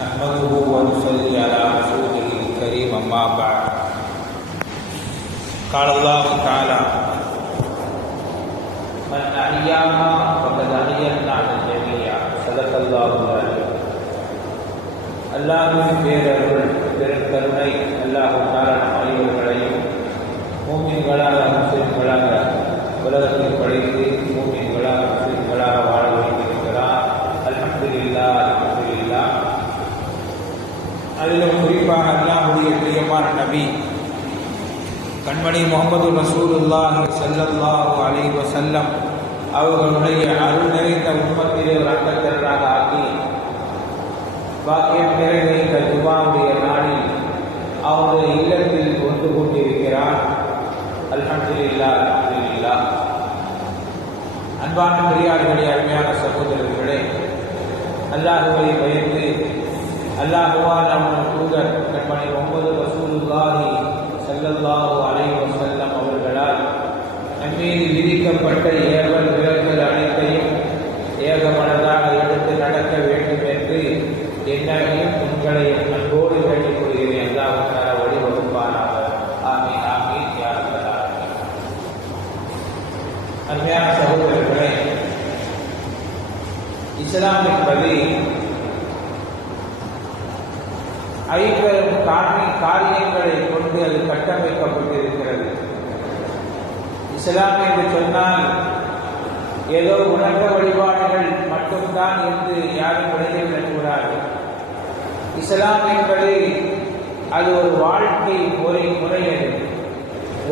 نحمده ونصلي على رسوله الكريم أما بعد قال الله تعالى من أحياها فقد أحيينا على الجميع صدق الله العليم அல்லாஹின் பேரருள் பெருங்கருணை அல்லாஹு தாலா அனைவர்களையும் மூமின்களாக முஸ்லிம்களாக உலகத்தில் கண்மணி முகமது ரசூலுல்லாஹி ஸல்லல்லாஹு அலைஹி வசல்லம் அவர்களுடைய அருள் நிறைந்த உம்மத்திலே ஒரு ஆக்கி பாக்கியம் நிறைந்த இந்த ஜுமாவுடைய நாளில் அவருடைய இல்லத்தில் ஒன்று கொண்டிருக்கிறார் அல்ஹம்துலில்லா அல்ஹம்துலில்லா அன்பான பெரியார்களுடைய அருமையான சகோதரர்களே அல்லாஹுவை பயந்து அல்லாஹுவால் அவன் தூதர் கண்மணி ஒன்பது ரசூலுல்லாஹி சல்லல்லாஹு அலைஹி வஸல்லம் அவர்களால் நம்மீது விதிக்கப்பட்ட ஏவல் விலக்குகள் அனைத்தையும் ஏகமனதாக எடுத்து நடக்க வேண்டும் என்று என்னையும் உங்களை அன்போடு கேட்டுக் கொள்கிறேன். அல்லாஹ் வழிவகுப்பானாக. ஆமீன் ஆமீன் யாருங்கள் அருமையான சகோதரர்களே இஸ்லாம் என்பது ஐம்பெரும் காரணி காரியங்களை கொண்டு அது கட்டமைக்கப்பட்டிருக்கிறது. இஸ்லாம் என்று சொன்னால் ஏதோ உணர்ந்த வழிபாடுகள் மட்டும்தான் என்று யாரும் விளைவிடக்கூடாது இஸ்லாம் என்பது அது ஒரு வாழ்க்கை முறை முறையது.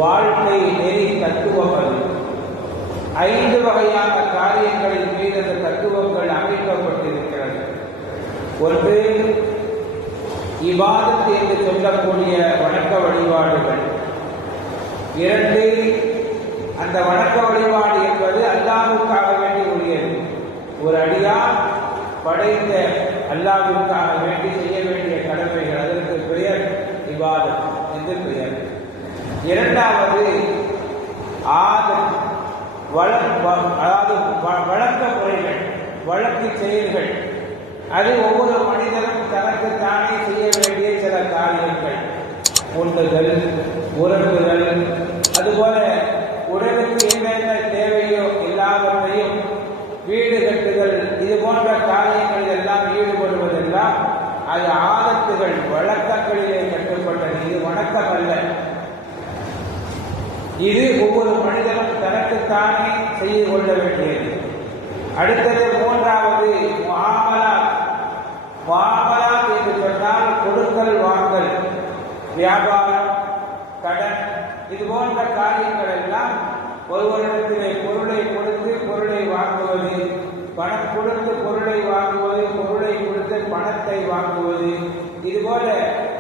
வாழ்க்கை நெறி தத்துவம் அது ஐந்து வகையான காரியங்களின் மீது அந்த தத்துவங்கள் அமைக்கப்பட்டிருக்கிறது. ஒன்று இவாதத்து என்று சொல்லக்கூடிய வணக்க வழிபாடுகள். இரண்டு அந்த வணக்க வழிபாடு என்பது அல்லாஹுக்காக வேண்டி உரியது ஒரு அடியார் படைத்த அல்லாஹுக்காக வேண்டி செய்ய வேண்டிய கடமைகள் அதற்கு பெயர் இவாதம் என்று பெயர். இரண்டாவது ஆதம் வள அதாவது வழக்க முறைகள் வழக்கு செயல்கள். அது ஒவ்வொரு மனிதனும் தனக்கு தானே செய்ய வேண்டிய சில காரியங்கள். உண்டுதல் உறவுகள் அதுபோல உடலுக்கு என்னென்ன தேவையோ எல்லாவற்றையும் வீடு கட்டுதல் இது போன்ற காரியங்கள் எல்லாம் ஈடுபடுவதெல்லாம் அது ஆதத்துகள் வழக்கங்களிலே கட்டுப்பட்டது. இது வணக்கம் அல்ல. இது ஒவ்வொரு மனிதனும் தனக்குத்தானே செய்து கொள்ள வேண்டியது. அடுத்தது மூன்றாவது மாமலா. மாமலா என்று சொன்னால் கொடுக்கல் வாங்கல் வியாபாரம் கடன் இது போன்ற காரியங்கள் எல்லாம் ஒருவரிடத்திலே பொருளை கொடுத்து பொருளை வாங்குவது பணம் கொடுத்து பொருளை வாங்குவது பொருளை கொடுத்து பணத்தை வாங்குவது இதுபோல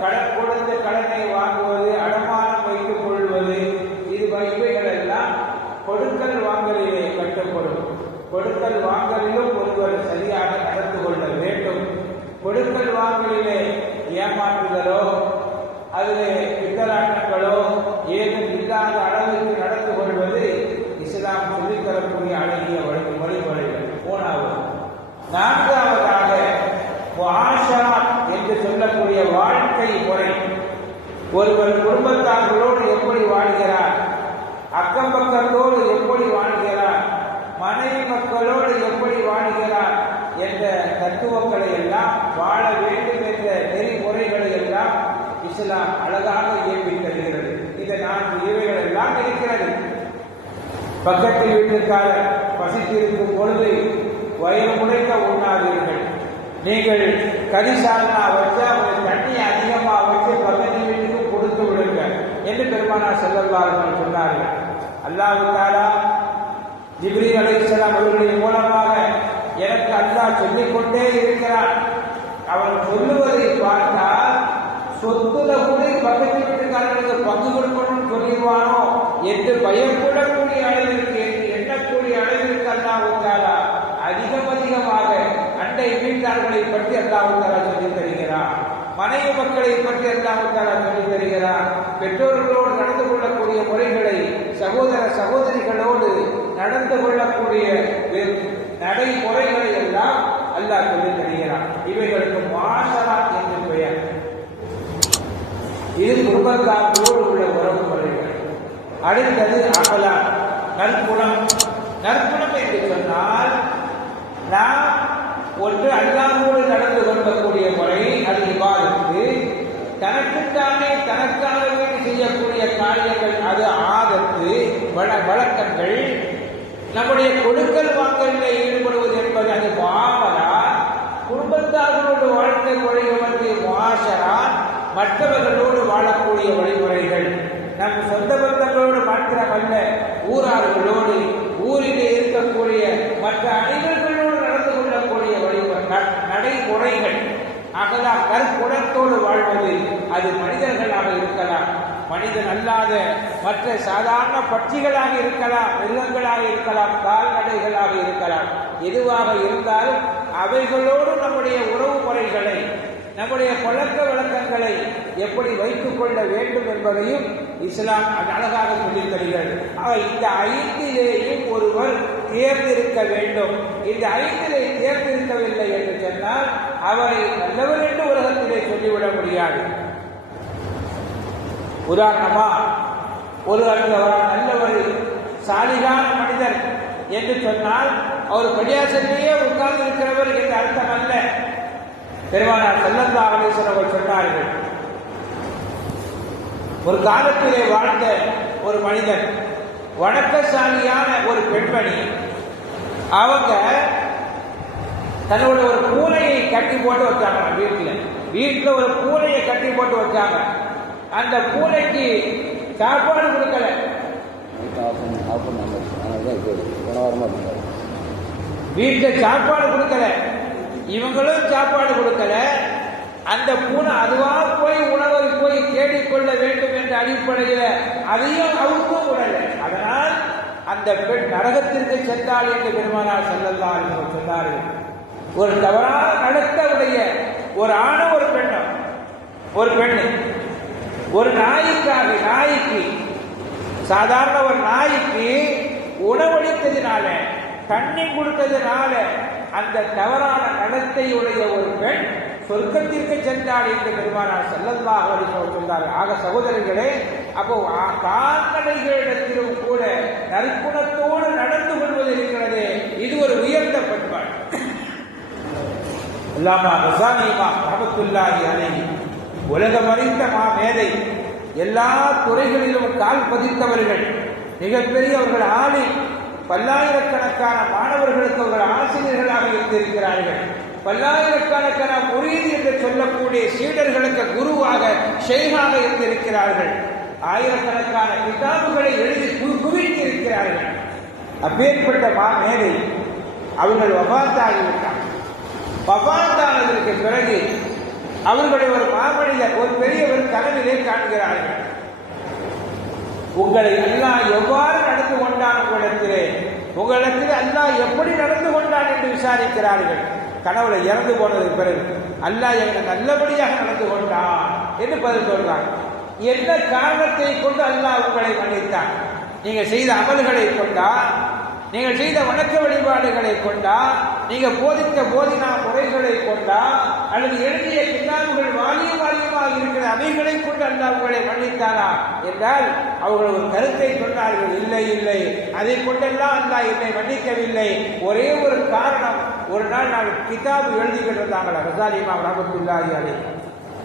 கடன் கொடுத்து கடனை வாங்குவது அடமானம் வைத்துக் கொள்வது இது இவைகள் எல்லாம் கொடுக்கல் வாங்கலிலே கட்டப்படும் கொடுக்கல் வாங்கலிலும் ஒருவர் சரியாக நடந்து கொள்ள வேண்டும். கொடுக்கல் வாங்கலிலே ஏமாற்றுதலோ அதிலே பித்தலாட்டங்களோ ஏதும் இல்லாத அளவுக்கு நடந்து கொள்வது இஸ்லாம் சொல்லித்தரக்கூடிய அழகிய வழி வழிமுறைகள் மூணாவது. நான்காவதாக ஆஷா என்று சொல்லக்கூடிய வாழ்க்கை முறை. ஒருவர் குடும்பத்தார்களோடு எப்படி வாழ்கிறார்? அக்கம் பக்கத்தோடு எப்படி வாழ் மனைவி மக்களோடு எப்படி வாழ்கிறார் என்ற தத்துவங்களை எல்லாம் வாழ வேண்டும் என்ற நெறிமுறைகளை எல்லாம் இஸ்லாம் அழகாக இயக்கி தருகிறது. இந்த நான்கு இவைகள் எல்லாம் இருக்கிறது. பக்கத்தில் வீட்டுக்காரர் பசித்திருக்கும் பொழுது வயது முறைக்க உண்ணாதீர்கள் நீங்கள் கரிசாலனா வச்சு அவங்க தண்ணி அதிகமாக வச்சு பக்கத்து வீட்டுக்கு கொடுத்து விடுங்க என்று பெருமானா செல்லவார்கள் சொன்னார்கள். அல்லாவுக்காரா ஜிப்ரி அலைசலாம் அவர்களுடைய மூலமாக எனக்கு அல்லாஹ் சொல்லிக்கொண்டே இருக்கிறான் அவன் சொல்லுவதை பார்த்தால் சொத்துல கூட பக்கத்து வீட்டுக்காரர்களுக்கு பங்கு கொடுக்கணும்னு சொல்லிடுவானோ என்று பயப்படக்கூடிய அளவிற்கு எண்ணக்கூடிய அளவிற்கு அல்லாஹாலா அதிகம் அதிகமாக அண்டை வீட்டார்களை பற்றி அல்லாஹாலா சொல்லி தருகிறார். மனைவி மக்களை பற்றி அல்லாஹாலா சொல்லி தருகிறார். பெற்றோர்களோடு நடந்து கொள்ளக்கூடிய முறைகளை சகோதர சகோதரிகளோடு நடந்து கொள்ளக்கூடிய நடைமுறைகளை எல்லாம் அல்லாஹ் சொல்லி தருகிறான். இவைகளுக்கு மாசமாக இது குடும்பத்தாரோடு உள்ள உறவு முறைகள். அடுத்தது அகலா நற்குணம். நற்குணம் என்று சொன்னால் நாம் ஒன்று அல்லாஹோடு நடந்து கொள்ளக்கூடிய முறை அது இவ்வாறு தனக்குத்தானே தனக்காக வேண்டி செய்யக்கூடிய காரியங்கள் அது ஆதத்து வழக்கங்கள். நம்முடைய கொடுக்கல் வாங்கலில் ஈடுபடுவது என்பது அது மாமலா குடும்பத்தார்களோடு வாழ்க்கை முறை வந்து மாஷரா மற்றவர்களோடு வாழக்கூடிய வழிமுறைகள். நம் சொந்த பந்தங்களோடு மாத்திரமல்ல ஊரார்களோடு ஊரிலே இருக்கக்கூடிய மற்ற அனைவர்களோடு நடந்து கொள்ளக்கூடிய வழிமுறை ந- நடைமுறைகள். அகலா கற்குணத்தோடு வாழ்வது அது மனிதர்களாக இருக்கலாம் மனிதன் அல்லாத மற்ற சாதாரண பட்சிகளாக இருக்கலாம் மிருகங்களாக இருக்கலாம் கால்நடைகளாக இருக்கலாம். எதுவாக இருந்தாலும் அவைகளோடு நம்முடைய உறவு முறைகளை நம்முடைய பழக்க வழக்கங்களை எப்படி வைத்துக் கொள்ள வேண்டும் என்பதையும் இஸ்லாம் அழகாக சொல்லித் தருகிறது. இந்த ஐந்திலேயும் ஒருவர் தேர்ந்திருக்க வேண்டும். இந்த ஐந்திலே தேர்ந்திருக்கவில்லை என்று சொன்னால் அவரை நல்லவர் என்று உலகத்திலே சொல்லிவிட முடியாது. உதாரணமா ஒரு நல்லவர் ஒரு சாலிகான மனிதர் என்று சொன்னால் அவர் படியாசத்திலேயே உட்கார்ந்து இருக்கிறவர் என்று அர்த்தம் அல்ல. பெருமானார் செல்லந்தா அவர் சொன்னார்கள் ஒரு காலத்திலே வாழ்ந்த ஒரு மனிதன் வணக்கசாலியான ஒரு பெண்மணி அவங்க தன்னோட ஒரு பூனையை கட்டி போட்டு வச்சாங்க வீட்டில். வீட்டில் ஒரு பூனையை கட்டி போட்டு வச்சாங்க. அந்த பூனைக்கு சாப்பாடு கொடுக்கல. வீட்டில் வீட்டுல சாப்பாடு கொடுக்கல. இவங்களும் சாப்பாடு கொடுக்கல. அந்த பூனை அதுவா போய் உணவை போய் தேடிக்கொள்ள வேண்டும் என்ற அடிப்படையில் அதையும் அவுக்கும் விடல அதனால் அந்த பெண் நரகத்திற்கு சென்றாள் என்று பெருமானார் செல்லலாம் என்று சொன்னார்கள். ஒரு தவறான நடத்த உடைய ஒரு ஆணும் ஒரு பெண்ணும் ஒரு பெண்ணு. ஒரு நாய்க்காக நாய்க்கு. சாதாரண ஒரு நாய்க்கு உணவளித்ததினால தண்ணி கொடுத்ததினால அந்த தவறான நடத்தையுடைய ஒரு பெண் சொர்க்கத்திற்கு சென்றாள் என்று பெருமானார் செல்லல்லாஹ் அவர் சொன்னார் ஆக சகோதரர்களே அப்போ ஆ- கால்நடைகளிடத்திலும் கூட நற்குணத்தோடு நடந்து கொள்வது இருக்கிறது. இது ஒரு உயர்ந்த பண்பாடு. அல்லாமா ரசானிமா ரஹமத்துல்லாஹி அலைஹி. உலகம் அறிந்த மா மேதை எல்லா துறைகளிலும் கால் பதித்தவர்கள். மிகப்பெரிய அவர்கள் ஆளி பல்லாயிரக்கணக்கான மாணவர்களுக்கு அவர்கள் ஆசிரியர்களாக இருந்திருக்கிறார்கள் பல்லாயிரக்கணக்கான முரீது என்று சொல்லக்கூடிய சீடர்களுக்கு குருவாக ஷெய்காக இருந்திருக்கிறார்கள் ஆயிரக்கணக்கான கிதாபுகளை எழுதி குவித்து இருக்கிறார்கள் அப்பேற்பட்ட மா மேதை அவர்கள் வபாத்தாகிவிட்டார். வபாத்தானதற்கு பிறகு அவர்களை ஒரு மாமனிதர் ஒரு பெரியவர் கனவிலே காண்கிறார்கள் உங்களை அல்லாஹ் எவ்வாறு நடந்து கொண்டான் உங்களிடத்திலே உங்களிடத்திலே அல்லாஹ் எப்படி நடந்து கொண்டான்? என்று விசாரிக்கிறார்கள். கனவுல இறந்து போனதுக்கு பிறகு அல்லாஹ் எங்களை நல்லபடியாக நடந்து கொண்டான் என்று பதில் சொல்றாங்க. என்ன காரணத்தை கொண்டு அல்லாஹ் உங்களை மன்னித்தான்? நீங்கள் செய்த அமல்களை கொண்டா? நீங்கள் செய்த வணக்க வழிபாடுகளை கொண்டா? நீங்க போதித்த போதினா முறைகளை கொண்டா அல்லது எழுதிய கிதாபுகள் வாலிய வாலியமாக இருக்கிற அவைகளை கொண்டு அல்லாஹ் அவர்களை மன்னித்தாரா? என்றால் அவர்கள் ஒரு கருத்தை சொன்னார்கள் இல்லை இல்லை அதை கொண்டெல்லாம் அல்லாஹ் என்னை மன்னிக்கவில்லை. ஒரே ஒரு காரணம் ஒரு நாள் நான் கிதாபு எழுதிக்கிட்டு இருந்தாங்களா ரசாலிமா ரமத்துல்லாஹி அலைஹி.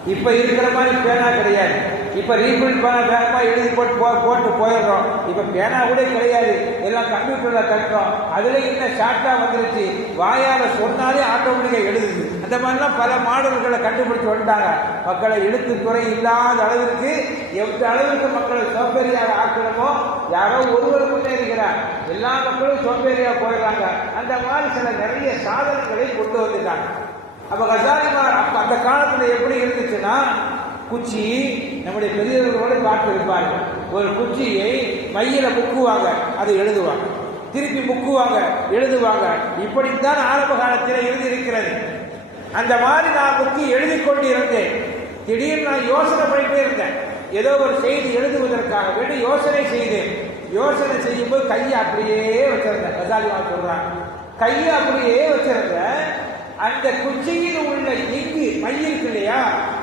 இப்ப இருக்கிற மாதிரி பேனா கிடையாது. இப்ப ரீபில்ட் பேனா வேகமா எழுதி போட்டு போ போட்டு போயிடுறோம். இப்ப பேனா கூட கிடையாது. எல்லாம் கம்ப்யூட்டர்ல தட்டுறோம் அதுல என்ன ஷார்ட்டா வந்துருச்சு. வாயால சொன்னாலே ஆட்டோமேட்டிக்கா எழுதுது. அந்த மாதிரிலாம் பல மாடல்களை கண்டுபிடிச்சு வந்துட்டாங்க. மக்களை எழுத்து துறை இல்லாத அளவிற்கு எந்த அளவிற்கு மக்களை சோம்பேறியாக ஆக்கணுமோ யாரோ ஒருவர் முன்னேறுகிறார் எல்லா மக்களும் சோம்பேறியா போயிடுறாங்க. அந்த மாதிரி சில நிறைய சாதனங்களை கொண்டு வந்துட்டாங்க. அப்ப கஜாரிமா அப்போ அந்த காலத்துல எப்படி இருந்துச்சுன்னா குச்சி நம்முடைய பெரியவர்களோட பார்த்து இருப்பார்கள் ஒரு குச்சியை மையில முக்குவாங்க அதை எழுதுவாங்க. திருப்பி முக்குவாங்க எழுதுவாங்க. இப்படித்தான் ஆரம்ப காலத்தில் இருந்து இருக்கிறது அந்த மாதிரி நான் முக்கி எழுதி கொண்டு இருந்தேன் திடீர்னு நான் யோசனை பண்ணிட்டே இருந்தேன். ஏதோ ஒரு செய்தி எழுதுவதற்காக வேண்டி யோசனை செய்தேன். யோசனை செய்யும்போது கையை அப்படியே வச்சிருந்தேன். கசாலிமார் சொல்றாங்க கையை அப்படியே வச்சிருந்தேன். அந்த குச்சியில் உள்ள இங்கு மை இருக்கு இல்லையா?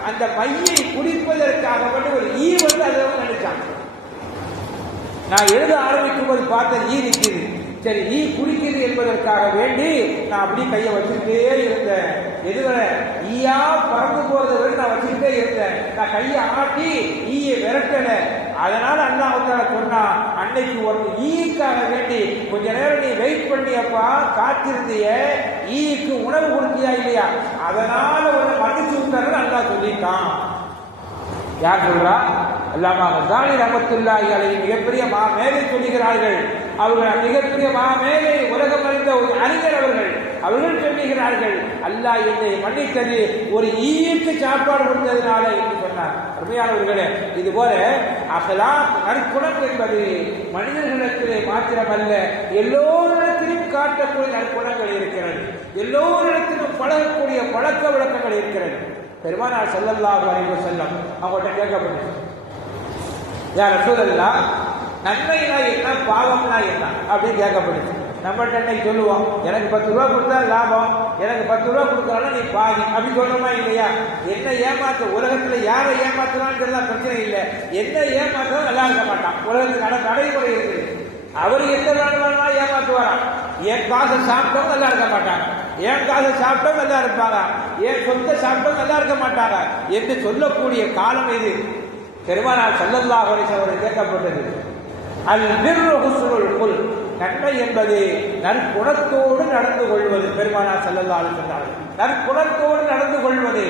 அந்த மையை குடிப்பதற்காக மட்டும் ஒரு ஈ வந்து அதை நினைச்சாங்க. நான் எழுத ஆரம்பிக்கும் போது பார்த்த ஈ நிற்கிது சரி ஈ குடிக்கிறது என்பதற்காக வேண்டி நான் அப்படி கையை வச்சுக்கிட்டே இருந்தேன். எதுவரை? ஈயா பறந்து போறது வரை நான் வச்சுக்கிட்டே இருந்தேன். நான் கையை ஆட்டி ஈயை விரட்டல. அதனால அல்லாஹால சொன்னா அன்னைக்கு ஒரு ஈக்காக வேண்டி கொஞ்ச நேரம் நீ வெயிட் பண்ணியப்பா காத்திருந்திய ஈக்கு உணவு கொடுத்தியா இல்லையா? அதனால உன்னை மன்னிச்சு விட்டாரு அல்லாஹ் சொல்லிட்டான். யார் சொல்றா? அல்லாமா கசானி ரஹமத்துல்லாஹி அலை மிகப்பெரிய மாமேதை சொல்லுகிறார்கள். அவர்கள் மிகப்பெரிய மாமேதை உலகம் அறிந்த ஒரு அறிஞர் அவர்கள். அவர்கள் சொல்லுகிறார்கள் அல்லாஹ் என்னை மன்னித்தது ஒரு ஈக்கு சாப்பாடு கொடுத்ததுனால என்று சொன்னார். அருமையானவர்களே இது போல அகலா நற்குணம் என்பது மனிதர்களிடத்திலே மாத்திரமல்ல எல்லோரிடத்திலும் காட்டக்கூடிய நற்குணங்கள் இருக்கிறது. எல்லோரிடத்திலும் பழகக்கூடிய பழக்க வழக்கங்கள் இருக்கிறது. பெருமானார் ஸல்லல்லாஹு அலைஹி செல்லம் அவங்கள்ட்ட கேட்கப்பட்டுச்சு யார் ரசூலல்லா நன்மைனா என்ன பாவம்னா என்ன? அப்படின்னு கேட்கப்படுது. நம்மள்ட்ட இன்னைக்கு சொல்லுவோம்? எனக்கு பத்து ரூபா கொடுத்தா லாபம். எனக்கு பத்து ரூபா கொடுத்தாலும் நீ பாதி அப்படி சொல்றோமா இல்லையா? என்ன ஏமாத்து உலகத்துல யாரை ஏமாத்துறான்னு பிரச்சனை இல்லை. என்ன ஏமாத்துறோம் நல்லா இருக்க மாட்டான். உலகத்துக்கு நட நடைமுறை இருக்குது. அவர் எந்த வேணுமானா ஏமாத்துவாராம் என் காசை சாப்பிட்டவங்க நல்லா இருக்க மாட்டாங்க. என் காசை சாப்பிட்டவங்க நல்லா இருப்பாங்க என் சொந்த சாப்பிட்டவங்க நல்லா இருக்க மாட்டாங்க என்று சொல்லக்கூடிய காலம் இது. பெருமானார் சல்லல்லா அலைஹி கேட்கப்பட்டது. அல் பிர்ரு ஹுஸ்னுல் குல் நன்மை என்பது நற்குணத்தோடு நடந்து கொள்வது பெருமானார் சல்லல்லாஹு சொன்னார்கள் நற்குணத்தோடு நடந்து கொள்வது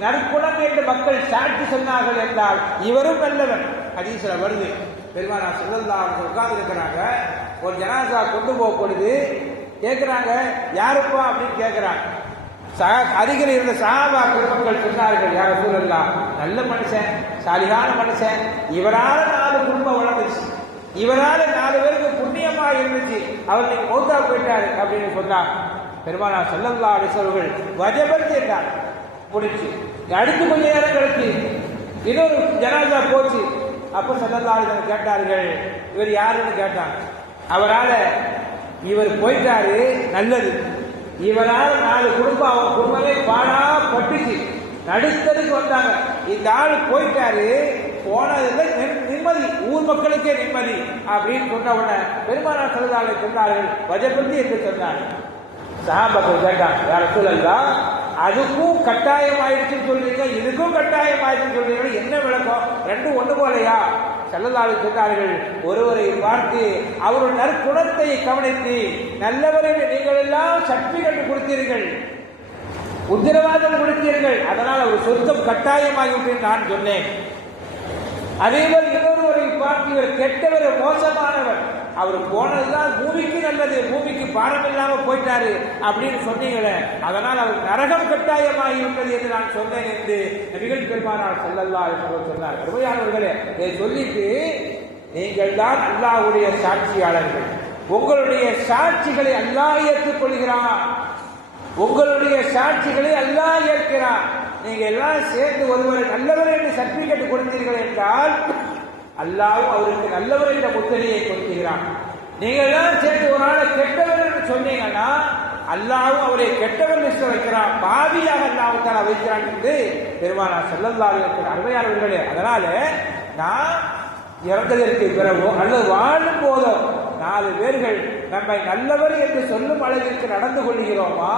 நற்குணம் என்று மக்கள் சாட்சி சொன்னார்கள் என்றால் இவரும் நல்லவன் ஹதீஸ்ல வருது. பெருமானார் செல்லல்லா அவங்க உட்கார்ந்து இருக்கிறாங்க ஒரு ஜனாசா கொண்டு போக பொழுது கேட்கிறாங்க யாருப்பா? அப்படின்னு கேட்கிறாங்க. சஹா- அருகில் இருந்த சாபா குடும்பங்கள் சொன்னார்கள் யார் சூழல்லாம் நல்ல மனுஷன். சாலிகான மனுஷன். இவரால நாலு குடும்பம் வளர்ந்துச்சு. இவரால நாலு பேருக்கு புண்ணியமா இருந்துச்சு. அவர் நீங்க மௌத்தா போயிட்டாரு அப்படின்னு சொன்னார். பெருமானார் செல்லல்லா அடிசவர்கள் வஜபத் என்றார் முடிச்சு அடுத்து கொஞ்ச நேரம் கழிச்சு இன்னொரு ஜனாதா போச்சு. அப்ப செல்லல்லா கேட்டார்கள் இவர் யாருன்னு கேட்டாங்க அவரால இவர் போயிட்டாரு நல்லது. இவரால் நாலு குடும்பம் அவன் குடும்பமே பாடா பட்டுச்சு. நடுத்தருக்கு வந்தாங்க. இந்த ஆள் போயிட்டாரு. போனதுல நிம்மதி. ஊர் மக்களுக்கே நிம்மதி அப்படின்னு சொன்ன உடனே பெருமானார் சிறந்தாளை சொன்னார்கள். வஜபந்தி என்று சொன்னார்கள் சஹாபாக்கள் கேட்டாங்க யார சூழல்லா அதுக்கும் கட்டாயம் ஆயிடுச்சுன்னு சொல்றீங்க இதுக்கும் கட்டாயம் ஆயிடுச்சுன்னு சொல்றீங்க என்ன விளக்கம்? ரெண்டும் ஒண்ணு போலையா? செல்லலாவில் சொன்னார்கள் ஒருவரை பார்த்து அவருடைய நற்குணத்தை கவனித்து நல்லவர் என்று நீங்கள் எல்லாம் சர்டிபிகேட் கொடுத்தீர்கள். உத்தரவாதம் கொடுத்தீர்கள். அதனால் அவர் சொர்க்கம் கட்டாயமாகிவிட்டு நான் சொன்னேன். அதே போல் இன்னொருவரை பார்த்து இவர் கெட்டவர் மோசமானவர். அவர் போனதுதான் பூமிக்கு நல்லது பூமிக்கு பாடம் இல்லாம போயிட்டாரு அப்படின்னு சொன்னீங்களே அதனால் அவர் நரகம் கட்டாயமாகி விட்டது என்று நான் சொன்னேன் என்று நபிகள் பெருமானார் செல்லல்லா என்று சொன்னார். பெருமையானவர்களே இதை சொல்லிட்டு நீங்கள் தான் அல்லாவுடைய சாட்சியாளர்கள். உங்களுடைய சாட்சிகளை அல்லாஹ் ஏற்றுக்கொள்கிறான். உங்களுடைய சாட்சிகளை அல்லாஹ் ஏற்கிறார். நீங்க எல்லாம் சேர்ந்து ஒருவரை நல்லவர் என்று சர்டிபிகேட் கொடுத்தீர்கள் என்றால் அல்லாவும் அவருக்கு நல்லவர் என்ற முத்திரையை கொடுக்கிறான். நீங்க எல்லாம் சேர்ந்து ஒரு நாள் கெட்டவர் என்று சொன்னீங்கன்னா அல்லாவும் அவரை கெட்டவர் லிஸ்ட் வைக்கிறான். பாவியாக அல்லாவுக்கான வைக்கிறான் என்று பெருமானா செல்லல்லாது இருக்கிற அருமையானவர்களே அதனால நான் இறந்ததற்கு பிறகோ அல்லது வாழும் போதோ நாலு பேர்கள் நம்மை நல்லவர் என்று சொல்லும் அளவிற்கு நடந்து கொள்கிறோமா?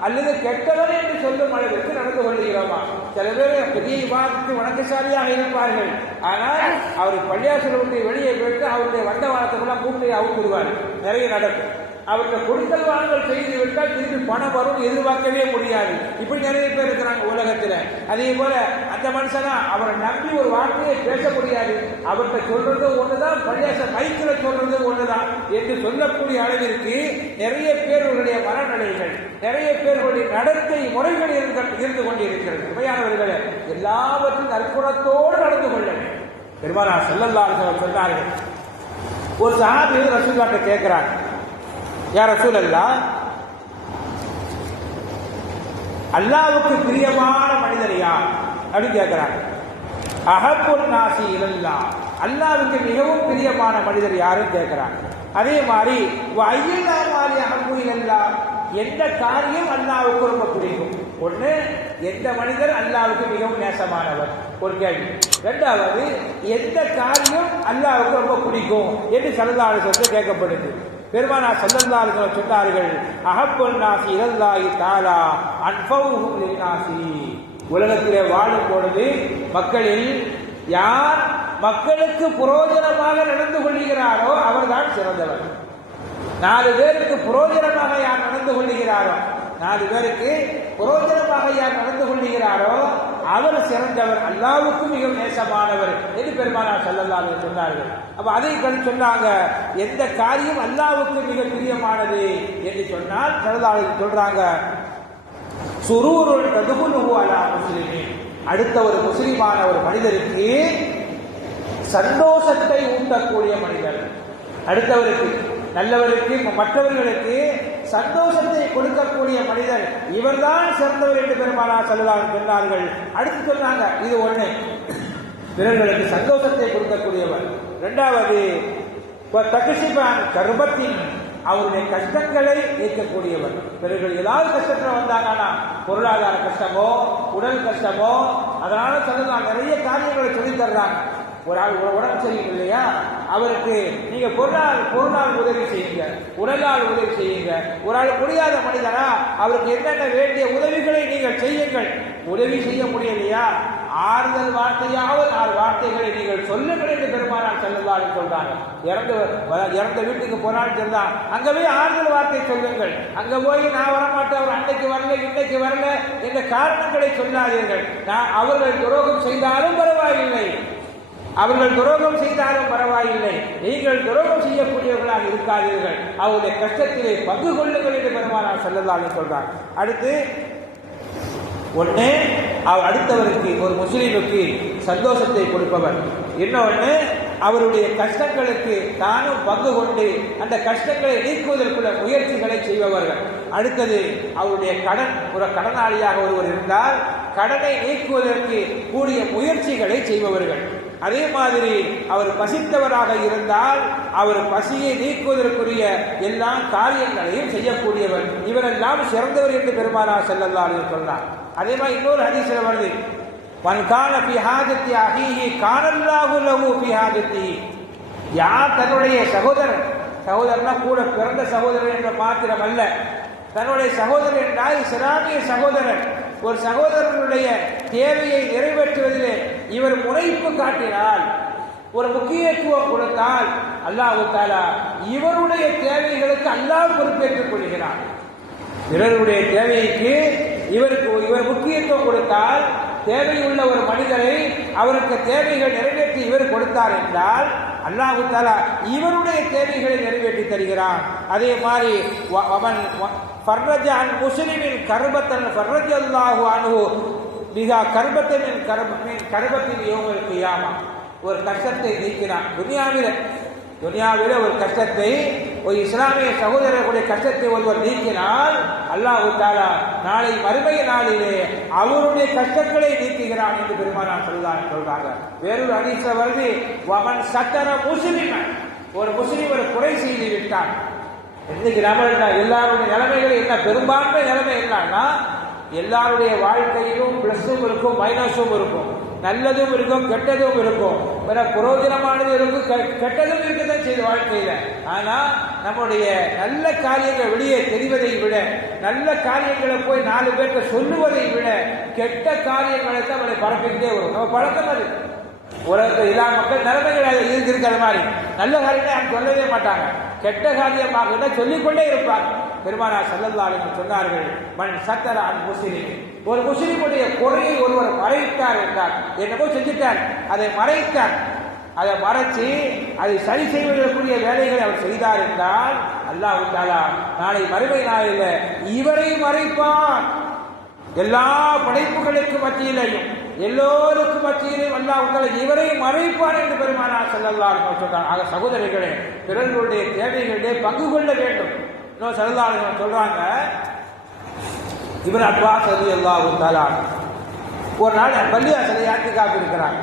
அல்லது கெட்டவர் என்று சொல்லும் அளவிற்கு நடந்து கொள்கிறோமா? சில பேர் பெரிய விவாதத்துக்கு வணக்கசாலியாக இருப்பார்கள். ஆனால் அவர் பள்ளியாசல் வெளியே போயிட்டு அவருடைய வண்டவாளத்துக்கெல்லாம் கூப்பிட்டு அவுத்துருவார் நிறைய நடக்கும். அவர்கிட்ட கொடுக்கல் வாங்கல் செய்து விட்டால் திருப்பி பணம் வரும் எதிர்பார்க்கவே முடியாது. இப்படி நிறைய பேர் இருக்கிறாங்க உலகத்தில். அதே போல அந்த மனுஷனா அவரை நம்பி ஒரு வார்த்தையை பேச முடியாது. அவர்கிட்ட சொல்றது ஒண்ணுதான் பள்ளியாச மைக்கில் சொல்றது ஒண்ணுதான் என்று சொல்லக்கூடிய அளவிற்கு நிறைய பேர்களுடைய மரநிலைகள் நிறைய பேர்களுடைய நடத்தை முறைகள் இருந்து இருந்து கொண்டிருக்கிறது. உண்மையானவர்களே எல்லாவற்றும் நற்குணத்தோடு நடந்து கொள்ள பெருமானா பெருமானார் செல்லல்லார்கள் சொன்னார்கள். ஒரு சஹாபி ரசூல்லாட்ட கேட்கிறாங்க யார் ரசூலல்லா அல்லாவுக்கு பிரியமான மனிதர் யார்? அப்படின்னு கேட்கிறாங்க அகப்புல் நாசி இல்லல்லா அல்லாவுக்கு மிகவும் பிரியமான மனிதர் யாருன்னு கேட்கிறாங்க அதே மாதிரி ஐயல்லா மாதிரி அகப்பு இல்லல்லா எந்த காரியம் அல்லாவுக்கு ரொம்ப பிடிக்கும்? ஒன்று எந்த மனிதர் அல்லாவுக்கு மிகவும் நேசமானவர்? ஒரு கேள்வி. ரெண்டாவது எந்த காரியம் அல்லாவுக்கு ரொம்ப பிடிக்கும்? என்று சல்லல்லாஹு சொல்லி கேட்கப்படுது. பெருமானா சல்லல்லாஹு சொன்னார்கள் அகப்பொல் நாசி இரல்லாஹி தாலா அன்பவுஹும் நாசி உலகத்திலே வாழும் பொழுது மக்களில் யார் மக்களுக்கு புரோஜனமாக நடந்து கொள்கிறாரோ அவர்தான் சிறந்தவர். நாலு பேருக்கு புரோஜனமாக யார் நடந்து கொள்கிறாரோ நாலு பேருக்கு புரோஜனமாக யார் நடந்து கொள்கிறாரோ அவர் சிறந்தவர் அல்லாவுக்கு மிக நேசமானவர் என்று பெருமானார் செல்லல்லாது சொன்னார்கள். அப்ப அதை சொன்னாங்க. எந்த காரியம் அல்லாவுக்கு மிக பிரியமானது என்று சொன்னால் செல்லல்லாது சொல்றாங்க சுரூருள் ததுகுலுகு அலா முஸ்லிமின். அடுத்த ஒரு முஸ்லிமான ஒரு மனிதருக்கு சந்தோஷத்தை ஊட்டக்கூடிய மனிதர். அடுத்தவருக்கு நல்லவருக்கு மற்றவர்களுக்கு சந்தோஷத்தை கொடுக்கக்கூடிய மனிதர் இவர்தான் சிறந்தவர் என்று பெருமானார் சொல்லலாம் சொன்னார்கள். அடுத்து சொன்னாங்க இது ஒண்ணு. பிறர்களுக்கு சந்தோஷத்தை கொடுக்கக்கூடியவர். இரண்டாவது தகுசிபான் கர்மத்தின் அவருடைய கஷ்டங்களை நீக்கக்கூடியவர். பிறர்கள் ஏதாவது கஷ்டத்தில் வந்தாங்கன்னா பொருளாதார கஷ்டமோ உடல் கஷ்டமோ அதனால சொல்லலாம் நிறைய காரியங்களை சொல்லி தர்றாங்க. ஒரு ஆள் உடம்பு சரியில்லை இல்லையா அவருக்கு நீங்க பொருளால் பொருளால் உதவி செய்யுங்க. உடலால் உதவி செய்யுங்க. ஒரு ஆள் முடியாத மனிதனா அவருக்கு என்னென்ன வேண்டிய உதவிகளை நீங்கள் செய்யுங்கள். உதவி செய்ய முடியலையா? ஆறுதல் வார்த்தையாவது ஆறு வார்த்தைகளை நீங்கள் சொல்லுங்கள் என்று பெருமானார் செல்லுவார்கள் சொல்றாங்க இறந்து இறந்த வீட்டுக்கு போனாலும் சரிதான். அங்க போய் ஆறுதல் வார்த்தை சொல்லுங்கள். அங்க போய் நான் வரமாட்டேன் அவர் அன்னைக்கு வரல இன்னைக்கு வரல என்ற காரணங்களை சொல்லாதீர்கள். நான் அவர்கள் துரோகம் செய்தாலும் பரவாயில்லை. அவர்கள் துரோகம் செய்தாலும் பரவாயில்லை. நீங்கள் துரோகம் செய்யக்கூடியவர்களாக இருக்காதீர்கள். அவருடைய கஷ்டத்திலே பங்கு கொள்ளுங்கள் என்று பெருமானார் செல்லலான்னு சொல்றார். அடுத்து ஒன்று அவர் அடுத்தவருக்கு ஒரு முஸ்லீமுக்கு சந்தோஷத்தை கொடுப்பவர். இன்னொன்று அவருடைய கஷ்டங்களுக்கு தானும் பங்கு கொண்டு அந்த கஷ்டங்களை நீக்குவதற்குள்ள முயற்சிகளை செய்பவர்கள். அடுத்தது அவருடைய கடன் ஒரு கடனாளியாக ஒருவர் இருந்தால் கடனை நீக்குவதற்கு கூடிய முயற்சிகளை செய்பவர்கள். அதே மாதிரி அவர் பசித்தவராக இருந்தால் அவர் பசியை நீக்குவதற்குரிய எல்லா காரியங்களையும் செய்யக்கூடியவர். இவரெல்லாம் சிறந்தவர் என்று பெருமானார் செல்லல்லாரு சொல்றார் அதே மாதிரி இன்னொரு ஹதீஸ்ல வருது. மன் கான பி ஹாஜத்தி அஹீஹி கானல்லாஹு யார் தன்னுடைய சகோதரன் சகோதரனா கூட பிறந்த சகோதரன் என்ற மாத்திரம் அல்ல. தன்னுடைய சகோதரன் என்றால் இஸ்லாமிய சகோதரன். ஒரு சகோதரனுடைய தேவையை நிறைவேற்றுவதிலே இவர் முனைப்பு காட்டினால் ஒரு முக்கியத்துவம் கொடுத்தால் அல்லாஹு தாலா இவருடைய தேவைகளுக்கு அல்லாஹ் பொறுப்பேற்றுக் கொள்கிறார் இவருடைய தேவைக்கு இவருக்கு இவர் முக்கியத்துவம் கொடுத்தால் தேவையுள்ள ஒரு மனிதரை அவருக்கு தேவைகள் நிறைவேற்றி இவர் கொடுத்தார் என்றால் அல்லாஹு தாலா இவருடைய தேவைகளை நிறைவேற்றி தருகிறான். அதே மாதிரி வ- அவன் வ- ஃபர்ரஜான் முஸ்லிமின் கர்பத்தன் ஃபர்ரஜ் அல்லாஹு அனுகு மிக கர்பத்தின் கர்பின் கர்பத்தின் யோகங்களுக்கு யாமா ஒரு கஷ்டத்தை நீக்கினான். துனியாவில துனியாவில ஒரு கஷ்டத்தை ஒரு இஸ்லாமிய சகோதரர்களுடைய கஷ்டத்தை ஒருவர் நீக்கினால் அல்லாஹு தாலா நாளை மறுமை நாளிலே அவருடைய கஷ்டங்களை நீக்குகிறான் என்று பெருமானார் சொல்லுதான் சொல்றாங்க வேறொரு அடிச வருது அவன் சத்தர முஸ்லிம் ஒரு முஸ்லிம் ஒரு குறை செய்து விட்டான் இன்னைக்கு நம்ம எல்லாருடைய நிலைமைகள் என்ன? பெரும்பான்மை நிலைமை என்னன்னா எல்லாருடைய வாழ்க்கையிலும் பிளஸும் இருக்கும் மைனஸும் இருக்கும். நல்லதும் இருக்கும் கெட்டதும் இருக்கும். பிற புரோஜனமானது இருக்கும் கெ- கெட்டதும் இருக்கதான் செய்யுது வாழ்க்கையில. ஆனா நம்முடைய நல்ல காரியங்கள் வெளியே தெரிவதை விட நல்ல காரியங்களை போய் நாலு பேர்கிட்ட சொல்லுவதை விட கெட்ட காரியங்களை தான் நம்மளை பரப்பிக்கிட்டே வரும். நம்ம பழக்கம் அது. உலகத்தில் எல்லா மக்கள் நிலைமைகள் இருந்திருக்கிற இருக்கிற மாதிரி. நல்ல காரியத்தை அவங்க சொல்லவே மாட்டாங்க. கெட்ட காரியமாக சொல்லிக்கொண்டே இருப்பாங்க. பெருமானார் செல்லல்லாலும் சொன்னார்கள் மண் சத்தர அன் முஸ்லிம் ஒரு முஸ்லிமுடைய குறையை ஒருவர் மறைத்தார் என்றார். என்னவோ செஞ்சுட்டார். அதை மறைத்தார். அதை மறைச்சு அதை சரி செய்வதற்குரிய வேலைகளை அவர் செய்தார் என்றால் அல்லாஹ் தாலா நாளை மறுமை நாளில் இவரை மறைப்பான் எல்லா படைப்புகளுக்கு மத்தியிலையும் எல்லோருக்கும் மத்தியிலையும் அல்லா உங்களை இவரை மறைப்பார் என்று பெருமானார் செல்லல்லார் சொல்றாங்க ஆக சகோதரிகளே பிறர்களுடைய தேவைகளிலே பங்கு கொள்ள வேண்டும். இன்னும் செல்லல்லார் சொல்றாங்க. இவர் அப்பாஸ் அலி அல்லாஹு தாலா ஒரு நாள் பள்ளிவாசல்ல ஏத்திகாப்பு இருக்கிறாங்க.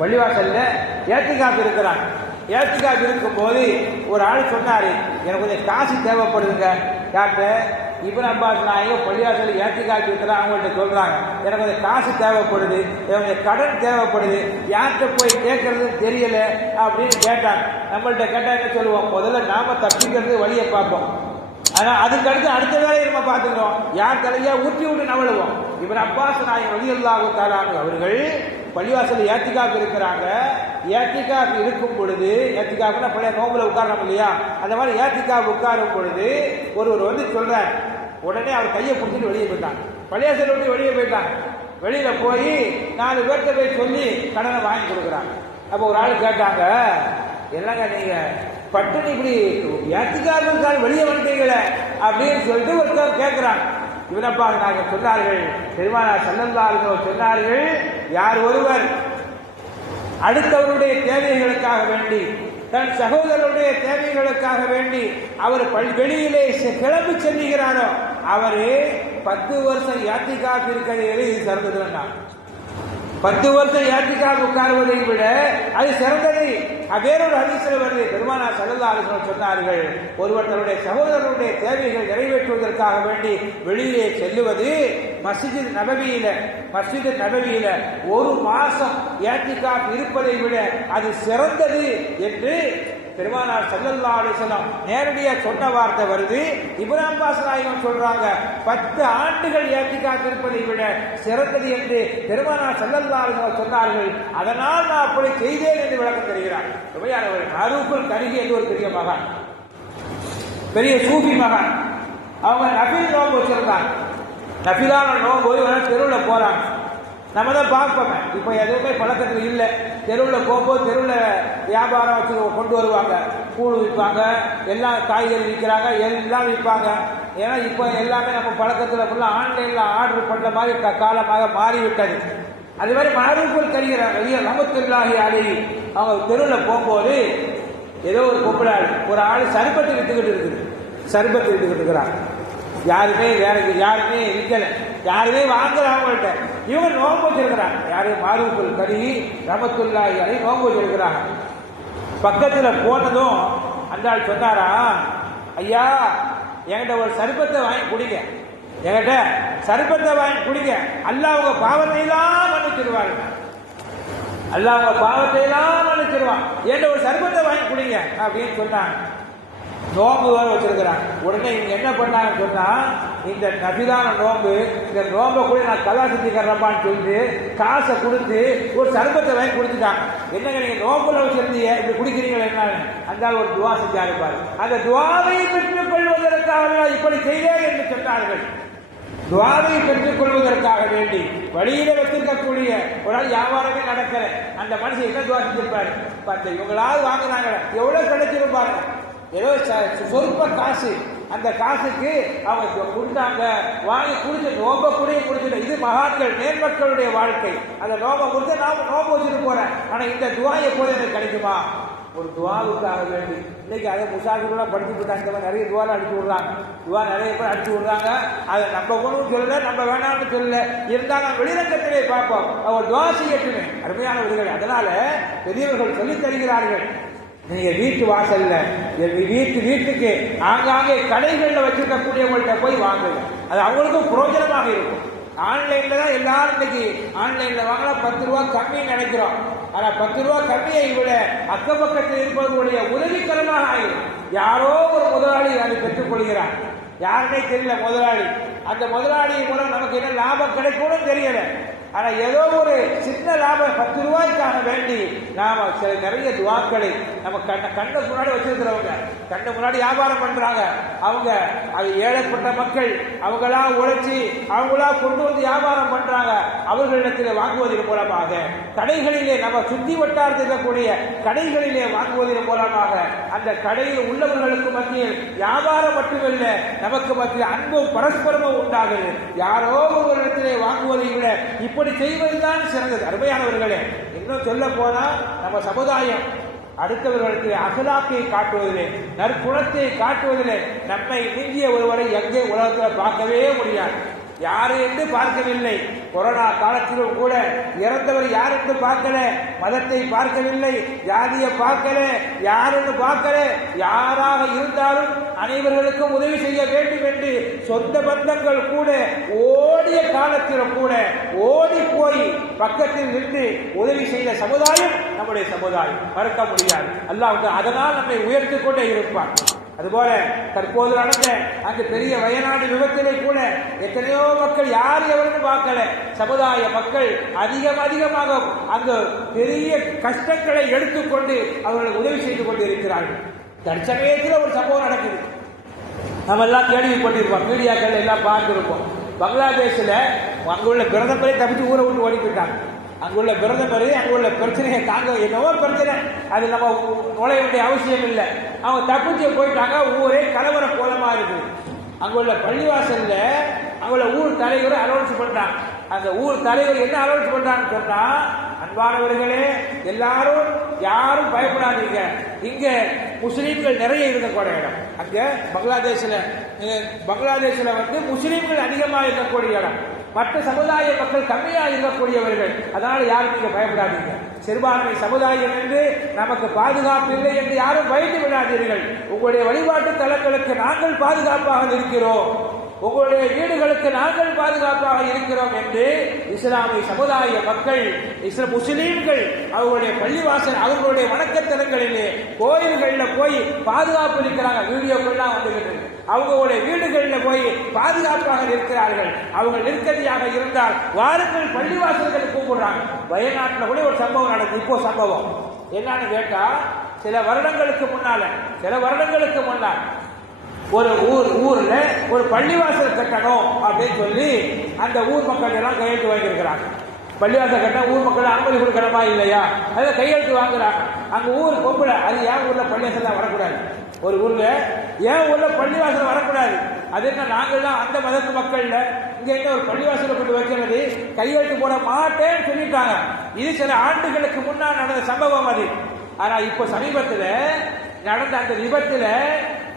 பள்ளிவாசல்ல ஏத்திகாப்பு இருக்கிறாங்க. ஏத்திகாப்பு இருக்கும்போது ஒரு ஆள் சொன்னாரு எனக்கு கொஞ்சம் காசு தேவைப்படுதுங்க. யார்கிட்ட? இப்னு அப்பாஸ் நாயகம் பள்ளிவாசலில் ஏற்றி காப்பி அவங்கள்ட்ட சொல்றாங்க. எனக்கு கொஞ்சம் காசு தேவைப்படுது எனக்கு கடன் தேவைப்படுது யார்கிட்ட போய் கேட்கறதுன்னு தெரியல அப்படின்னு கேட்டாங்க. நம்மள்கிட்ட கேட்டால் என்ன சொல்லுவோம்? முதல்ல நாம தப்பிக்கிறது வழியை பார்ப்போம். ஆனா அதுக்கு அடுத்து அடுத்த வேலையை நம்ம பார்த்துக்கிறோம். யார் தலையா? ஊற்றி விட்டு நவழுவோம். இவர் அப்பாஸ் நாயகம் வழியல்லாஹு தாலானு அவர்கள் பள்ளிவாசல் ஏத்திகாப்பு இருக்கிறாங்க. ஏத்திகாப்பு இருக்கும் பொழுது ஏத்திகாப்புனா பழைய நோம்புல உட்காரணும் இல்லையா? அந்த மாதிரி ஏத்திகாப்பு உட்காரும் பொழுது ஒருவர் வந்து சொல்றார் உடனே அவர் கையை பிடிச்சிட்டு வெளியே போயிட்டாங்க. பள்ளிவாசல் விட்டு வெளியே போயிட்டாங்க. வெளியில போய் நாலு பேர்த்த போய் சொல்லி கடனை வாங்கி கொடுக்குறாங்க. அப்போ ஒரு ஆள் கேட்டாங்க என்னங்க நீங்க பட்டுன்னு இப்படி ஏற்றுக்காரர்களுக்காக வெளியே வந்துட்டீங்களே அப்படின்னு சொல்லிட்டு ஒருத்தர் கேட்கிறாங்க இவனப்பா நாங்கள் சொன்னார்கள். பெருமானா செல்லந்தார்கள் சொன்னார்கள். யார் ஒருவர் அடுத்தவருடைய தேவைகளுக்காக வேண்டி தன் சகோதரருடைய தேவைகளுக்காக வேண்டி அவர் வெளியிலே செ- கிளம்பி செல்லுகிறாரோ அவரு பத்து வருஷம் யாத்திகாக்கு இருக்கிறது இது சிறந்ததுன்னா பத்து வருஷம் யாத்திகாக்கு உட்காருவதை விட அது சிறந்தது. வேறொரு அதிசல வருது. பெருமானா சல்லல்லா சொன்னார்கள் ஒருவர் தன்னுடைய சகோதரருடைய தேவைகள் நிறைவேற்றுவதற்காக வேண்டி வெளியிலே செல்லுவது மஸ்ஜித் நபவியில மஸ்ஜித் நபவியில ஒரு மாசம் ஏத்திகாப் இருப்பதை விட அது சிறந்தது என்று பெருமானார் சல்லல்லா அலிஸ்லாம் நேரடியாக சொன்ன வார்த்தை வருது. இப்ராம் பாசராயம் சொல்றாங்க பத்து ஆண்டுகள் ஏற்றி காத்திருப்பதை விட சிறந்தது என்று பெருமானார் சல்லல்லா அலிஸ்லாம் சொன்னார்கள். அதனால் நான் அப்படி செய்தேன் என்று விளக்கம் தருகிறார். உபயானவர் அரூபுல் கருகி என்று ஒரு பெரிய மகான். பெரிய சூஃபி மகான். அவங்க நபில் நோம்பு வச்சிருந்தாங்க. நபிலான நோம்பு ஒரு தெருவில் போறாங்க. நம்ம தான் பார்ப்போம். இப்போ எதுவுமே பழக்கத்தில் இல்லை. தெருவில் போகும்போது தெருவில் வியாபாரம் வச்சு கொண்டு வருவாங்க. கூழ் விற்பாங்க எல்லாம் காய்கறி விற்கிறாங்க எல்லாம் விற்பாங்க. ஏன்னா இப்போ எல்லாமே நம்ம பழக்கத்தில் ஃபுல்லாக ஆன்லைனில் ஆர்டர் பண்ணுற மாதிரி க- காலமாக மாறிவிட்டது. அது மாதிரி மாறுபொருள் தருகிறாங்க ஐயா ரமத்துல்லாஹி அழகி அவங்க தெருவில் போகும்போது ஏதோ ஒரு பொம்பளை ஒரு ஆள் சர்பத்தை வித்துக்கிட்டு இருக்குது. சர்பத்தை விட்டுக்கிட்டு இருக்கிறாங்க யாருமே வேற யாருமே விற்கல யாருமே வாங்கல அவங்கள்ட்ட. இவங்க நோம்பு வச்சிருக்கிறாங்க யாரு மாறுபொருள் கரி ரமத்துல்லாஹி அலி நோம்பு வச்சிருக்கிறாங்க பக்கத்தில் போனதும் அந்த ஆள் சொன்னாரா ஐயா என்கிட்ட ஒரு சர்பத்தை வாங்கி குடிங்க. என்கிட்ட சர்பத்தை வாங்கி குடிங்க. அல்ல அவங்க பாவத்தை தான் மன்னிச்சிருவாங்க அல்ல அவங்க பாவத்தை தான் மன்னிச்சிருவான். என்கிட்ட ஒரு சர்பத்தை வாங்கி குடிங்க. அப்படின்னு சொன்னாங்க. நோம்பு வேற வச்சிருக்கிறாங்க. உடனே இவங்க என்ன பண்ணாங்கன்னு சொன்னா இந்த நபிதான நோம்பு இந்த நோம்பை கூட நான் கலா செஞ்சுக்கிறப்பான்னு சொல்லிட்டு காசை கொடுத்து ஒரு சர்பத்தை வாங்கி கொடுத்துட்டான் என்னங்க நீங்க நோம்புல வச்சிருந்தீங்க? இப்படி குடிக்கிறீங்களா என்ன? அந்த ஒரு துவா செஞ்சாரு பாரு. அந்த துவாவை பெற்றுக் கொள்வதற்காக இப்படி செய்தேன் என்று சொன்னார்கள். துவாரை பெற்றுக் கொள்வதற்காக வேண்டி வழியில வச்சிருக்கக்கூடிய ஒரு ஆள் வியாபாரமே நடக்கிற அந்த மனுஷன் என்ன துவா செஞ்சிருப்பாரு? இவங்களாவது வாங்கினாங்க எவ்வளவு கிடைச்சிருப்பாங்க ஏதோ ச- சொற்ப காசு. அந்த காசுக்கு அவங்க கொடுத்தாங்க. வாங்கி குடிச்சு நோம்ப கூட குடிச்சிட்டு இது மகான்கள் மேன்மக்களுடைய வாழ்க்கை. அந்த நோம்ப கொடுத்து நாம நோம்ப வச்சுட்டு போறேன். ஆனா இந்த துவாயை எப்போது எனக்கு கிடைக்குமா? ஒரு துவாவுக்காக வேண்டி இன்னைக்கு அதை முசாஃபிர்லாம் படிச்சு விட்டாங்க நிறைய துவாலாம் அடிச்சு விடுறாங்க. துவா நிறைய பேர் அடிச்சு விடுறாங்க. அதை நம்ம ஒன்றும் சொல்லல நம்ம வேணாம்னு சொல்லல. இருந்தாலும் வெளிரங்கத்திலே பார்ப்போம். அவர் துவா செய்யட்டுமே. அருமையான விடுதலை. அதனால பெரியவர்கள் சொல்லித் தருகிறார்கள். நீங்க வீட்டு வாசல்ல வீட்டு வீட்டுக்கு ஆங்காங்கே கடைகளில் வச்சிருக்கக்கூடியவங்கள்ட்ட போய் வாங்குங்க. அது அவங்களுக்கும் பிரயோஜனமாக இருக்கும். ஆன்லைன்ல தான் எல்லாரும் இன்னைக்கு ஆன்லைன்ல வாங்கினா பத்து ரூபா கம்மி நினைக்கிறோம். ஆனா பத்து ரூபா கம்மியை விட அக்கபக்கத்தில் இருப்பவர்களுடைய உதவிக்கரமாக ஆயிரும். யாரோ ஒரு முதலாளி அதை பெற்றுக் கொள்கிறார் யாருன்னே தெரியல முதலாளி. அந்த முதலாளி மூலம் நமக்கு என்ன லாபம் கிடைக்கும்னு தெரியல. ஆனா ஏதோ ஒரு சின்ன லாபம் பத்து ரூபாய்க்காக வேண்டி நாம சில நிறைய துவாக்களை நம்ம கண்ண கண்ண முன்னாடி வச்சிருக்கிறவங்க கண்ண முன்னாடி வியாபாரம் பண்றாங்க. அவங்க அது ஏழைப்பட்ட மக்கள் அவங்களா உழைச்சி அவங்களா கொண்டு வந்து வியாபாரம் பண்றாங்க. அவர்களிடத்தில் வாங்குவதன் மூலமாக கடைகளிலே நம்ம சுத்தி வட்டாரத்தில் இருக்கக்கூடிய கடைகளிலே வாங்குவதன் மூலமாக அந்த கடையில் உள்ளவர்களுக்கு மத்தியில் வியாபாரம் மட்டுமல்ல நமக்கு மத்தியில் அன்பும் பரஸ்பரமும் உண்டாகுது யாரோ ஒருவரிடத்திலே வாங்குவதை விட இப்போ இப்படி செய்வதுதான் சிறந்தது. அருமையானவர்களே இன்னும் சொல்ல போனா நம்ம சமுதாயம் அடுத்தவர்களுக்கு அகலாக்கை காட்டுவதிலே நற்குணத்தை காட்டுவதிலே நம்மை நீங்கிய ஒருவரை எங்கே உலகத்தில் பார்க்கவே முடியாது. யாரு என்று பார்க்கவில்லை. கொரோனா காலத்திலும் கூட இறந்தவர் யார் என்று பார்க்கல. மதத்தை பார்க்கவில்லை. ஜாதியை பார்க்கல. யாருன்னு பார்க்கல. யாராக இருந்தாலும் அனைவர்களுக்கும் உதவி செய்ய வேண்டும் என்று சொந்த பந்தங்கள் கூட ஓடிய காலத்திலும் கூட ஓடி போய் பக்கத்தில் நின்று உதவி செய்த சமுதாயம் நம்முடைய சமுதாயம். மறக்க முடியாது. அல்லாஹ் அதனால் நம்மை உயர்த்தி கொண்டே இருப்பார் அதுபோல தற்போது நடந்த அந்த பெரிய வயநாடு விபத்திலே கூட எத்தனையோ மக்கள் யார் எவருக்கு பார்க்கல. சமுதாய மக்கள் அதிகம் அதிகமாக அந்த பெரிய கஷ்டங்களை எடுத்துக்கொண்டு அவர்களுக்கு உதவி செய்து கொண்டு இருக்கிறார்கள் தற்சமயத்தில் ஒரு சம்பவம் நடக்குது. நம்ம எல்லாம் கேள்விப்பட்டிருப்போம் மீடியாக்கள் எல்லாம் பார்த்துருப்போம். பங்களாதேஷில் அங்குள்ள பிரதமரை தப்பிச்சு ஊரை விட்டு ஓடி போயிட்டாங்க அங்குள்ள பிரதமர் அங்குள்ள பிரச்சனையை தாங்க என்னவோ பிரச்சனை. அது நம்ம நுழைய வேண்டிய அவசியம் இல்லை. அவங்க தப்பிச்சு போயிட்டாங்க. ஊரே கலவர கோலமா இருக்குது அங்குள்ள பள்ளிவாசல்ல அங்குள்ள ஊர் தலைவர் அலோன்ஸ் பண்றாங்க. அந்த ஊர் தலைவர் என்ன அலோன்ஸ் பண்றான்னு சொன்னா அன்பானவர்களே எல்லாரும் யாரும் பயப்படாதீங்க. இங்க முஸ்லீம்கள் நிறைய இருக்கக்கூடிய இடம். அங்க பங்களாதேஷ்ல பங்களாதேஷ்ல வந்து முஸ்லீம்கள் அதிகமாக இருக்கக்கூடிய இடம். மற்ற சமுதாய மக்கள் கம்மியாக இருக்கக்கூடியவர்கள். அதனால் யாரும் நீங்கள் பயப்படாதீங்க. சிறுபான்மை சமுதாயம் என்று நமக்கு பாதுகாப்பு இல்லை என்று யாரும் பயந்து விடாதீர்கள். உங்களுடைய வழிபாட்டு தலங்களுக்கு நாங்கள் பாதுகாப்பாக இருக்கிறோம் உங்களுடைய வீடுகளுக்கு நாங்கள் பாதுகாப்பாக இருக்கிறோம் என்று இஸ்லாமிய சமுதாய மக்கள் இஸ்ல முஸ்லீம்கள் அவர்களுடைய பள்ளிவாசல் அவர்களுடைய வணக்கத்தலங்களிலே கோயில்களில் போய் பாதுகாப்பு இருக்கிறாங்க வீடியோக்கள்லாம் வந்துகிட்டு அவங்களுடைய வீடுகளில் போய் பாதுகாப்பாக இருக்கிறார்கள் அவங்க நிற்கதியாக இருந்தால் வாருங்கள் பள்ளிவாசல்கள் கூப்பிடுறாங்க. வயநாட்டில் கூட ஒரு சம்பவம் நடக்கும் இப்போ சம்பவம். என்னன்னு கேட்டா சில வருடங்களுக்கு முன்னால சில வருடங்களுக்கு முன்னால் ஒரு ஊர் ஊர்ல ஒரு பள்ளிவாசல் கட்டணும் அப்படின்னு சொல்லி அந்த ஊர் மக்கள் எல்லாம் கையெழுத்து வாங்கியிருக்கிறாங்க. பள்ளிவாசல் கட்ட ஊர் மக்கள் அனுமதி கொடுக்கணுமா இல்லையா? அதை கையெழுத்து வாங்குறாங்க. அங்க ஊர் பொம்பளை அது ஏன் ஊர்ல பள்ளிவாசல் வரக்கூடாது? ஒரு ஊர்ல ஏன் ஊர்ல பள்ளிவாசல் வரக்கூடாது? அது என்ன நாங்கள்லாம் அந்த மதத்து மக்கள்ல இங்க என்ன ஒரு பள்ளிவாசலை கொண்டு வைக்கிறது? கையெழுத்து போட மாட்டேன்னு சொல்லிட்டாங்க. இது சில ஆண்டுகளுக்கு முன்னால் நடந்த சம்பவம் அது. ஆனா இப்போ சமீபத்தில் நடந்த அந்த விபத்துல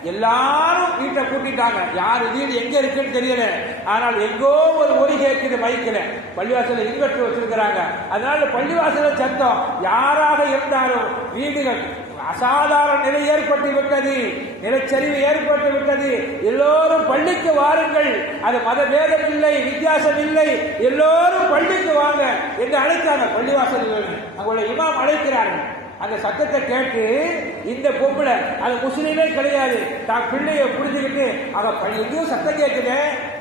எல்லாரும் வீட்டை கூட்டிட்டாங்க. யார் வீடு எங்க இருக்குன்னு தெரியல. ஆனால் எங்கோ ஒரு ஒலி கேட்குது மைக்கில். பள்ளிவாசல இன்வெர்டர் வச்சிருக்கிறாங்க. அதனால பள்ளிவாசல சத்தம். யாராக இருந்தாலும் வீடுகள் அசாதாரண நிலை ஏற்பட்டு விட்டது. நிலச்சரிவு ஏற்பட்டு விட்டது. எல்லோரும் பள்ளிக்கு வாருங்கள். அது மத பேதம் இல்லை வித்தியாசம் இல்லை. எல்லோரும் பள்ளிக்கு வாங்க என்று அழைத்தாங்க பள்ளிவாசல்கள். அங்குள்ள இமாம் அழைக்கிறார்கள். அந்த சத்தத்தை கேட்டு இந்த பொம்பளை அது முஸ்லீமே கிடையாது. தான் பிள்ளைய புரிஞ்சுக்கிட்டு அவ பள்ளி எங்கேயும் சத்தம் கேட்குது.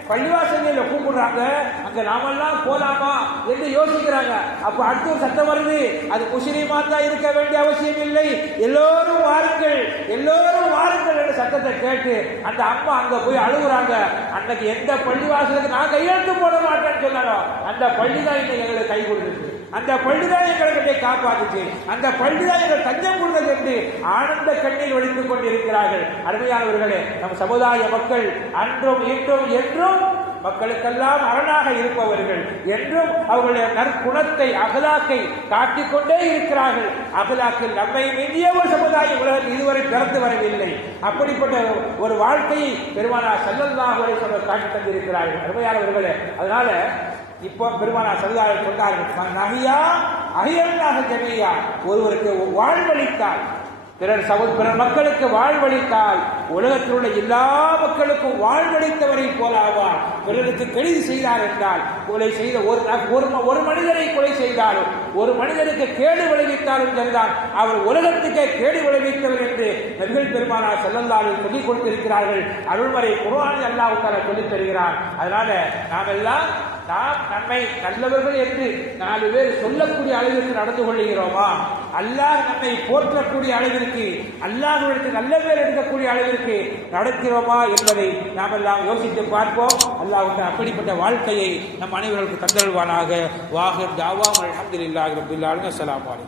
பள்ளிவாசல்ல கூப்பிடுறாங்க. அங்க நாமெல்லாம் போலாமா என்று யோசிக்கிறாங்க. அப்ப அடுத்து ஒரு சத்தம் வருது. அது முஸ்லீமா தான் இருக்க வேண்டிய அவசியம் இல்லை. எல்லோரும் வாருங்கள். எல்லோரும் வாருங்கள் என்ற சத்தத்தை கேட்டு அந்த அம்மா அங்க போய் அழுகுறாங்க. அன்னைக்கு எந்த பள்ளிவாசலுக்கு நான் கையெழுத்து போட மாட்டேன்னு சொன்னாலும் அந்த பள்ளி தான் இன்னைக்கு எங்களுக்கு கை கொடுத்துருக்கு. அந்த பள்ளிதான் எங்களை போய் காப்பாத்துச்சு. அந்த பள்ளிதான் எங்கள் தஞ்சம் கொடுத்தது என்று ஆனந்த கண்ணீர் ஒழித்துக் கொண்டிருக்கிறார்கள். அருமையானவர்களே நம் சமுதாய மக்கள் அன்றும் இன்றும் என்றும் மக்களுக்கெல்லாம் அரணாக இருப்பவர்கள். என்றும் அவர்களுடைய நற்குணத்தை அகலாக்கை காட்டிக்கொண்டே இருக்கிறார்கள். அகலாக்கில் நம்மை இந்திய ஒரு சமுதாயம் உலகத்தில் இதுவரை பிறந்து வரவில்லை. அப்படிப்பட்ட ஒரு வாழ்க்கையை பெருமானா செல்லல்லாக சொல்ல காட்டி தந்திருக்கிறார்கள். அருமையானவர்களே அதனால இப்போ பெருமானா சல்லாவை கொண்டார்கள் நகையா? அகியல்லாக ஜமையா ஒருவருக்கு வாழ்வளித்தால் பிறர் சமு பிறர் மக்களுக்கு வாழ்வளித்தால் உலகத்தில் உள்ள எல்லா மக்களுக்கும் வாழ்வளித்தவரை போலாவார். பிறருக்கு கெடுதி செய்தார் என்றால் கொலை செய்த ஒரு ஒரு ஒரு மனிதரை கொலை செய்தாலும் ஒரு மனிதனுக்கு கேடு விளைவித்தாலும் சரிதான். அவர் உலகத்துக்கே கேடு விளைவித்தவர் என்று நபிகள் பெருமானார் செல்லந்தாலும் சொல்லிக் கொடுத்திருக்கிறார்கள். அருள்மறை குர்ஆனில் அல்லாஹ் சொல்லித் தருகிறார் அதனால நாம் எல்லாம் நாம் நம்மை நல்லவர்கள் என்று நாலு பேர் சொல்லக்கூடிய அளவிற்கு நடந்து கொள்கிறோமா அல்லாஹ் நம்மை போற்றக்கூடிய அளவிற்கு அல்லாஹ்விடத்தில் நல்ல பேர் எடுக்கக்கூடிய அளவிற்கு நடக்கிறோமா என்பதை நாம் எல்லாம் யோசித்து பார்ப்போம். அல்லாஹ் அப்படிப்பட்ட வாழ்க்கையை நம் அனைவருக்கு தந்தல்வானாக வாகர் தாவா அலமதுல்லாஹி ரபில் அஸ்லாம் அலைக்கும்.